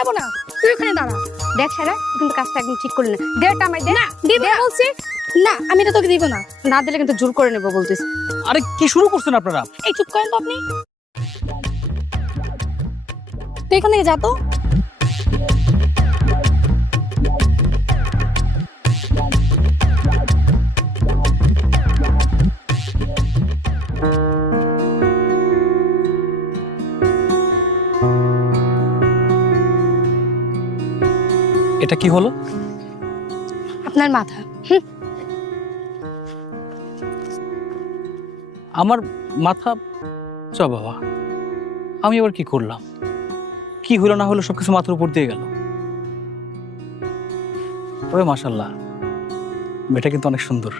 দাঁড়াবো না, তুই ওখানে দাঁড়া। দেখ সারা, কিন্তু কাজটা একদম ঠিক করলি না। দে এটা আমায় দে। না দিব বলছি না, আমি এটা তোকে দিব না। না দিলে কিন্তু জোর করে নেবো বলতিস। আরে কি শুরু করছেন আপনারা? এই চুপ করেন তো আপনি। তুই এখান থেকে যা তো। এটা কি হলো? আপনার মাথা। আমার মাথা? চ বাবা, আমি আবার কি করলাম? কি হলো না হলো সবকিছু মাথার উপর দিয়ে গেল। তবে মাশাআল্লাহ, মেয়েটা কিন্তু অনেক সুন্দর।